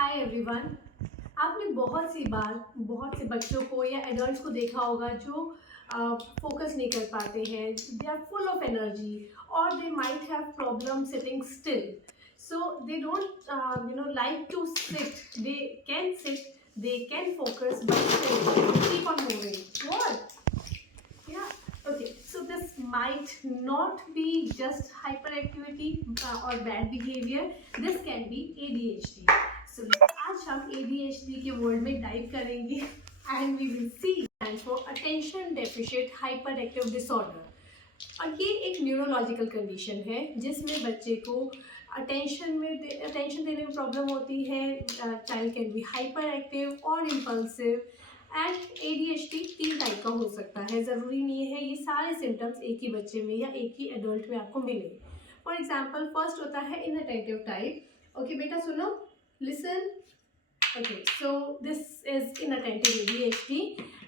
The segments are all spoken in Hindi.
Hi everyone. आपने बहुत से बच्चों को या एडल्ट्स को देखा होगा जो फोकस नहीं कर पाते हैं। They are full of energy और they might have problem sitting still, so they don't like to sit. They can focus but still keep on moving. What? Yeah, okay. So this might not be just hyperactivity or bad behavior. This can be ADHD. So आज हम ADHD के वर्ल्ड में डाइव करेंगे and we will see and for attention deficit hyperactive disorder. और ये एक न्यूरोलॉजिकल कंडीशन है जिसमें बच्चे को अटेंशन देने में प्रॉब्लम होती है। Child can be hyper active और इम्पल्सिव। एंड ADHD 3 टाइप का हो सकता है, ज़रूरी नहीं है ये सारे सिम्टम्स एक ही बच्चे में या एक ही एडल्ट में आपको मिले। फॉर एग्जाम्पल फर्स्ट होता है इनअटेंटिव टाइप। ओके बेटा सुनो, listen. Okay, so this is inattentive ADHD,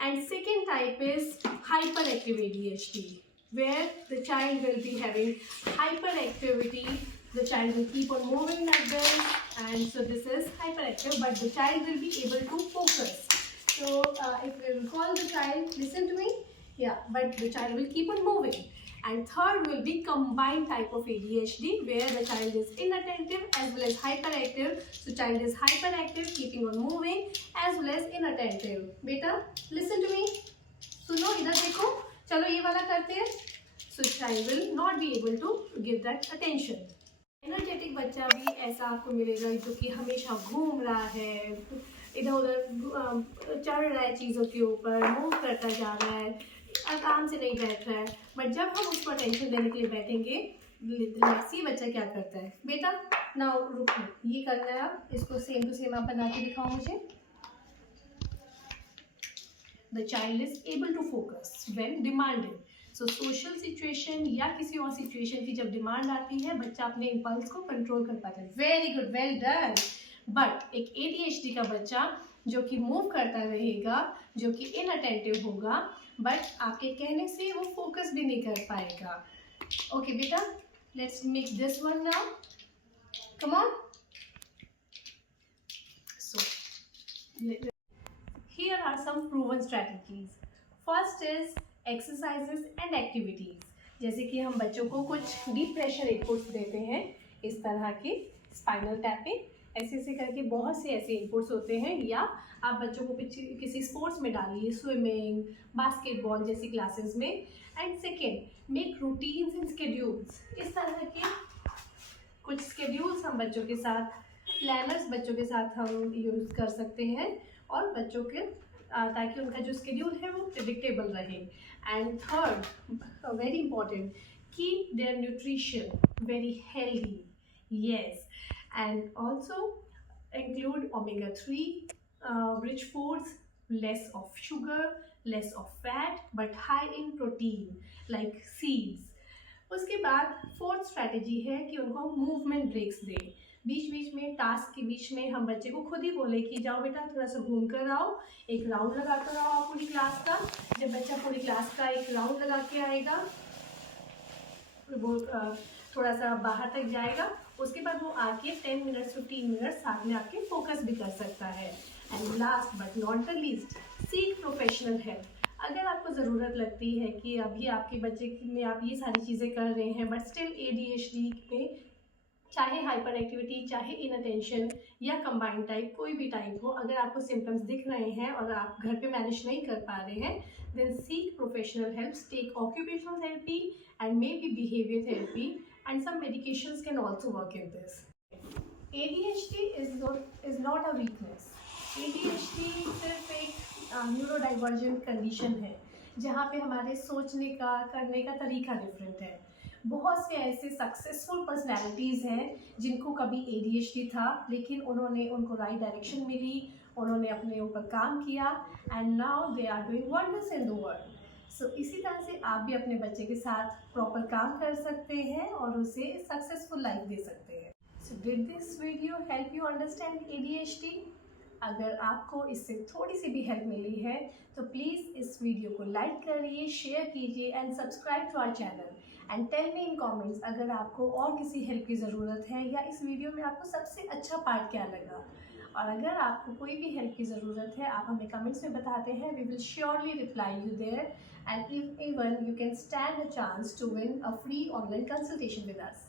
and second type is hyperactive ADHD, where the child will be having hyperactivity. The child will keep on moving like this, and so this is hyperactive, but the child will be able to focus. So if we will call the child, listen to me, yeah, but the child will keep on moving. And third will be combined type of ADHD, where the child is inattentive as well as hyperactive. So child is hyperactive, keeping on moving, as well as inattentive. बेटा listen to me, सुनो इधर देखो, चलो ये वाला करते हैं. So child will not be able to give that attention. Energetic बच्चा भी ऐसा आपको मिलेगा जो कि हमेशा घूम रहा है, इधर उधर चढ़ रहा है चीज़ों के ऊपर, मूव करता जा रहा है, आराम से नहीं बैठ रहा है। बट जब हम उसको अटेंशन देने के लिए बैठेंगे, ये बच्चा क्या करता है? बेटा ना रुको, ये करना है, आप इसको सेम टू सेम आप बना के दिखाओ मुझे। The child is able to focus when demanded. So social situation या किसी और सिचुएशन की जब डिमांड आती है, बच्चा अपने इम्पल्स को कंट्रोल कर पाता है। Very good, well done. But एक ADHD का बच्चा जो कि मूव करता रहेगा, जो कि इनअटेंटिव होगा, बट आपके कहने से वो फोकस भी नहीं कर पाएगा। ओके बेटा, let's make this one now, come on. So here are some proven strategies. First is exercises and activities. जैसे कि हम बच्चों को कुछ डीप प्रेशर इनपुट्स देते हैं, इस तरह के स्पाइनल टैपिंग, ऐसे ऐसे करके बहुत से ऐसे इनपुट्स होते हैं। या आप बच्चों को किसी स्पोर्ट्स में डालिए, स्विमिंग, बास्केटबॉल जैसी क्लासेस में। And second, make routines and schedules. इस तरह के कुछ स्केड्यूल्स हम बच्चों के साथ, प्लानर्स बच्चों के साथ हम यूज़ कर सकते हैं, और बच्चों के ताकि उनका जो स्केड्यूल है वो प्रिडिक्टेबल रहे। And third, very important, keep their nutrition very healthy, yes, and also include omega-3 rich foods, less of sugar, less of fat, but high in protein like seeds. उसके बाद फोर्थ स्ट्रैटेजी है कि उनको मूवमेंट ब्रेक्स दें। बीच बीच में, टास्क के बीच में हम बच्चे को खुद ही बोले कि जाओ बेटा थोड़ा सा घूम कर आओ, एक राउंड लगा कर आओ आप पूरी क्लास का। जब बच्चा पूरी क्लास का एक राउंड लगा के आएगा, वो थोड़ा सा बाहर तक जाएगा, उसके बाद वो आके 10 मिनट्स 15 मिनट्स साथ में आके फोकस भी कर सकता है। And last but not the least, seek professional help. अगर आपको ज़रूरत लगती है कि अभी आपके बच्चे में आप ये सारी चीज़ें कर रहे हैं, बट स्टिल ADHD में चाहे हाइपर एक्टिविटी, चाहे इनअटेंशन या कंबाइंड टाइप, कोई भी टाइप हो, अगर आपको सिम्टम्स दिख रहे हैं और आप घर पे मैनेज नहीं कर पा रहे हैं, then seek professional help, take occupational therapy and maybe behaviour therapy, and some medications can also work in this. ADHD is not a weakness. ADHD सिर्फ एक न्यूरोडाइवर्जेंट कंडीशन है जहाँ पे हमारे सोचने का, करने का तरीका डिफरेंट है। बहुत से ऐसे सक्सेसफुल पर्सनैलिटीज़ हैं जिनको कभी ADHD था, लेकिन उनको राइट डायरेक्शन मिली, उन्होंने अपने ऊपर काम किया, and now they are doing wonders in the world. So इसी तरह से आप भी अपने बच्चे के साथ प्रॉपर काम कर सकते हैं और उसे सक्सेसफुल लाइफ दे सकते हैं। So did this video help you understand ADHD? अगर आपको इससे थोड़ी सी भी हेल्प मिली है तो प्लीज़ इस वीडियो को लाइक करिए, शेयर कीजिए and subscribe to our channel. And tell me in comments अगर आपको और किसी हेल्प की ज़रूरत है या इस वीडियो में आपको सबसे अच्छा पार्ट क्या लगा। और अगर आपको कोई भी हेल्प की ज़रूरत है आप हमें कमेंट्स में बताते हैं, we will surely reply you there and even you can stand a chance to win a free online consultation with us.